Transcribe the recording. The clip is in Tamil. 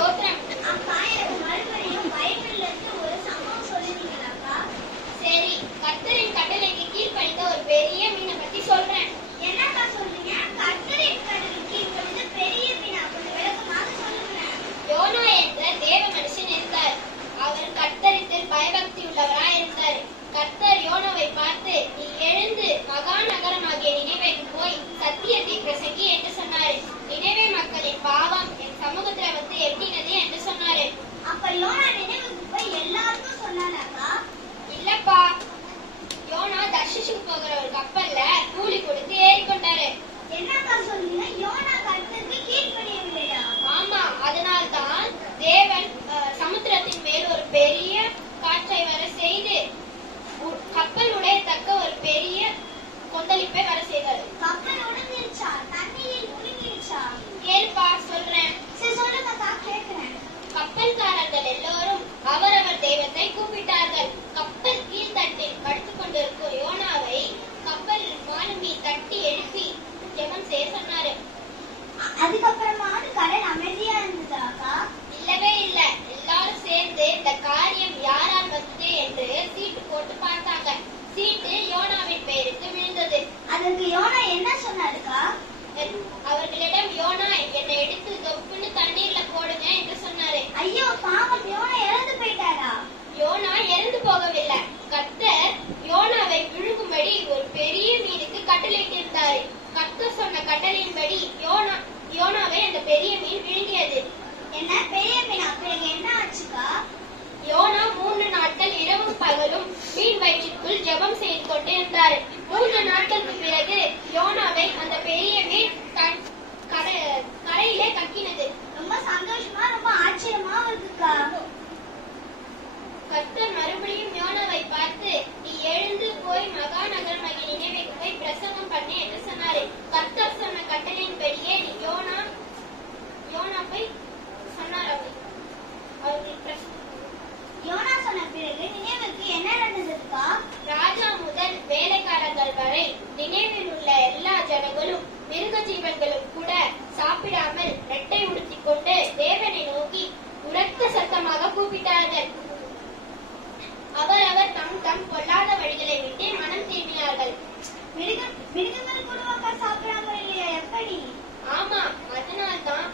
அக்கா எனக்கு மறுபடியும் பைபிள்ல இருந்து ஒரு சம்பவம் சொல்லுவீங்களாக்கா? சரி, கர்த்தரின் கட்டளைக்கு கீழ்ப்படிந்த ஒரு பெரிய மீனை பத்தி சொல்றேன். என்னக்கா சொல்றீங்க? கர்த்தரின் கட்டளைக்கு கீழ்ப்படிந்த பெரிய மீனா? கொஞ்சம் விளக்கமாக சொல்லுங்களேன். யோனா என்ற தேவ மனுஷன் இருந்தார். அவர் கர்த்தரிடத்தில் பயபக்தி உள்ளவராய் இருந்தார். கர்த்தர் யோனாவை பார்த்து, நீ எழுந்து மகா நகரமாகிய நினைவேக்கு போய் சத்தியத்தை பிரசங்கி என்று சொன்னாரு. நினைவே மக்களின் பாவம் என் சமூகத்துல வந்து எட்டினது என்று சொன்னாரு. அப்ப யோனா நினைவுக்கு போய் எல்லாருக்கும் சொன்னானாக்கா? இல்லப்பா, யோனா தர்ஷிஷுக்கு போகிற ஒரு கப்பல்ல கூலி கொடுத்து ஏறிக்கொண்டாரு. என்னக்கா சொல்றீங்க? யோனா கர்த்தருக்கு கீழ்ப்படியவில்லையா? ஆமா, அதனால்தான் தேவன் சமுத்திரத்தின் மேல் ஒரு பெரிய காற்றை வர செய்து கப்பல் உடையத்தக்க ஒரு பெரிய கொந்தளிப்பை வர செய்தார். கப்பல் உடைஞ்சிருச்சா? தண்ணியில் முழுங்கிருச்சா? கேள்பா, சொல்றேன். சரி சொல்லுங்கக்கா, கேட்கிறேன். கப்பல்காரர்கள் எல்லோரும் அவரவர் தெய்வத்தை கூப்பிட்டார்கள். கப்பல் கீழ்த்தட்டில் படுத்துக் கொண்டிருக்கும் யோனாவை கப்பல் மாலுமி தட்டி எழுப்பி ஜெபம் செய்ய சொன்னாரு. அதுக்கப்புறமாவது கடல் அமைதியா இருந்ததாக்கா? இல்லவே இல்ல. எல்லாரும் சேர்ந்து இந்த காரியம் யாரால் வந்தது என்று சீட்டு போட்டு பார்த்தாங்க. சீட்டு யோனாவின் பெயருக்கு விழுந்தது. அதற்கு யோனா என்ன சொன்னாருக்கா? அவர்களிடம் யோனா என்னை எடுத்து தொப்புன்னு தண்ணீர்ல போடுங்க என்று சொன்னாரு. ஐயோ பாவம், யோனா இறந்து போயிட்டாரா? யோனா இறந்து போகவில்லை. கர்த்தர் யோனாவை விழுங்கும்படி ஒரு பெரிய மீனுக்கு கட்டளையிட்டிருந்தாரு. கர்த்தர் சொன்ன கட்டளையின்படி யோனாவை அந்த பெரிய மீன் விழுங்கியது. என்ன பெரிய மீனா? பிறகு என்ன ஆச்சுக்கா? யோனா 3 நாட்கள் இரவும் பகலும் மீன் வயிற்றுக்குள் ஜெபம் செய்து கொண்டிருந்தார். 3 நாட்களுக்கு பிறகு யோனாவை அந்த பெரிய மீன் கரையிலே கக்கினது. ரொம்ப சந்தோஷமா, ரொம்ப ஆச்சரியமா இருக்குக்கா. கர்த்தர் மறுபடியும் யோனாவை பார்த்து, நீ எழுந்து போய் மகா நகரமாகிய நினைவேக்கு போய் பிரசங்கம் பண்ணு என்று சொன்னாரு. கர்த்தர் சொன்ன கட்டளையின்படியே யோனா போய் சொன்னார். யோனா சொன்ன பிறகு நினைவுக்கு என்ன நடந்ததுக்கா? ராஜா முதல் வேலைக்காரர்கள் வரை நினைவில் உள்ள எல்லா ஜனங்களும் மிருக ஜீவன்களும் கூட சாப்பிடாமல் ரெட்டை உடுத்திக் கொண்டு தேவனை நோக்கி உரத்த சத்தமாக கூப்பிட்டார்கள். அவரவர் தம் தம் பொல்லாத வழிகளை விட்டு மனம் திரும்பினார்கள். மிருகங்கள் கூடவாக்கா சாப்பிடாமல் இல்லையா? எப்படி? ஆமா, அதனால்தான்